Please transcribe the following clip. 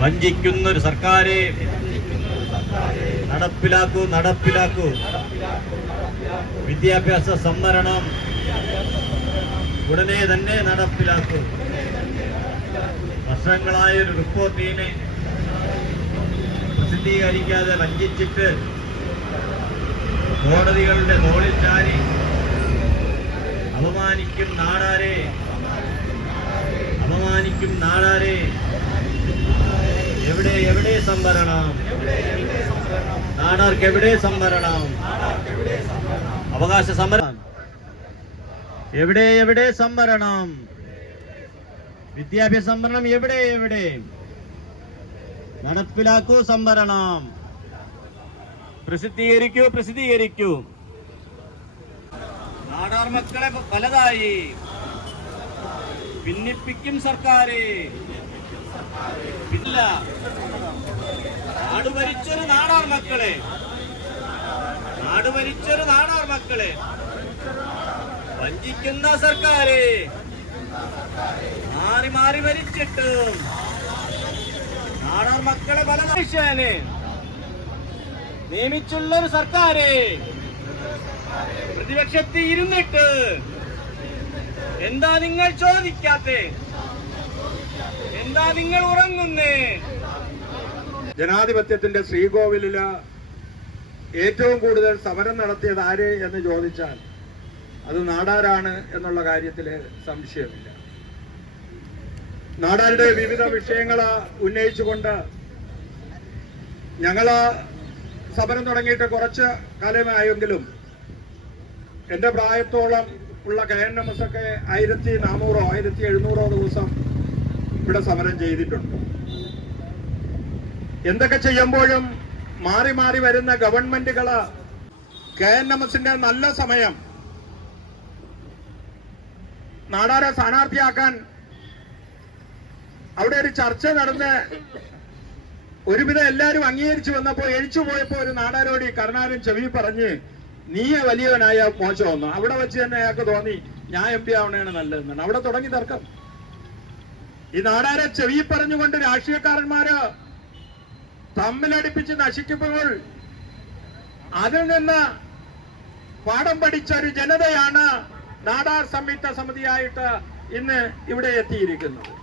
വഞ്ചിക്കുന്ന ഒരു സർക്കാരെ നടപ്പിലാക്കൂ നടപ്പിലാക്കൂ. വിദ്യാഭ്യാസ സംവരണം ഉടനെ തന്നെ നടപ്പിലാക്കൂ. വർഷങ്ങളായ ഒരു റിപ്പോർട്ടിനെ പ്രസിദ്ധീകരിക്കാതെ വഞ്ചിച്ചിട്ട് കോടതികളുടെ തോളിൽ ചാരി അപമാനിക്കും നാടാരെ അപമാനിക്കും നാടാരെ. എവിടെ എവിടെ സംവരണം? നാടാർക്ക് എവിടെ സംവരണം? അവകാശ സംവരണം. എവിടെ എവിടെ സംവരണം? വിദ്യാഭ്യാസ സംവരണം എവിടെ എവിടെ? നടപ്പിലാക്കൂ സംവരണം. പ്രസിദ്ധീകരിക്കൂ പ്രസിദ്ധീകരിക്കൂ. നാടാർ മക്കളെ പലതായി. ഭിന്നിപ്പിക്കും സർക്കാരെ. ഇല്ല. നാട് ഭരിച്ചൊരു നാടാർ മക്കളെ. നാട് ഭരിച്ചൊരു നാടാർ മക്കളെ. വഞ്ചിക്കുന്ന സർക്കാരെ. മാറി മാറി ഭരിച്ചിട്ടും. നാടാർ മക്കളെ പല മനുഷ്യനെ. നിയമിച്ചുള്ളൊരു സർക്കാരെ. പ്രതിപക്ഷത്തിൽ ഇരുന്നിട്ട് എന്താ നിങ്ങൾ ചോദിക്കാത്തെ? എന്താ നിങ്ങൾ ഉറങ്ങുന്നേ? ജനാധിപത്യത്തിന്റെ ശ്രീകോവിലിൽ ഏറ്റവും കൂടുതൽ സമരം നടത്തിയത് ആര് എന്ന് ചോദിച്ചാൽ അത് നാടാരാണ് എന്നുള്ള കാര്യത്തിൽ സംശയമില്ല. നാടാരുടെ വിവിധ വിഷയങ്ങൾ ഉന്നയിച്ചുകൊണ്ട് ഞങ്ങൾ സമരം തുടങ്ങിയിട്ട് കുറച്ച് കാലമായെങ്കിലും എന്റെ പ്രായത്തോളം ഉള്ള കെ എൻ എം എസ് ഒക്കെ ആയിരത്തി നാനൂറോ ആയിരത്തി എഴുന്നൂറോ ദിവസം ഇവിടെ സമരം ചെയ്തിട്ടുണ്ട്. എന്തൊക്കെ ചെയ്യുമ്പോഴും മാറി മാറി വരുന്ന ഗവൺമെന്റുകൾ കെ എൻ എം എസിന്റെ നല്ല സമയം നാടാരെ സ്ഥാനാർത്ഥിയാക്കാൻ അവിടെ ഒരു ചർച്ച നടന്ന് ഒരുവിധം എല്ലാവരും അംഗീകരിച്ചു വന്നപ്പോ എഴിച്ചു പോയപ്പോ ഒരു നാടാരോട് ഈ കരുണാകരൻ ചെവി പറഞ്ഞ് നീ വലിയവനായ മോശം വന്നു അവിടെ വെച്ച് തന്നെ അയാൾക്ക് തോന്നി ഞാൻ എം പി ആവണേണ് നല്ലതെന്നാണ്. അവിടെ തുടങ്ങി തർക്കം. ഈ നാടാരെ ചെവി പറഞ്ഞുകൊണ്ട് രാഷ്ട്രീയക്കാരന്മാര് തമ്മിലടിപ്പിച്ച് നശിക്കുമ്പോൾ അതിൽ നിന്ന് പാഠം പഠിച്ച ഒരു ജനതയാണ് നാടാർ സംയുക്ത സമിതിയായിട്ട് ഇന്ന് ഇവിടെ എത്തിയിരിക്കുന്നത്.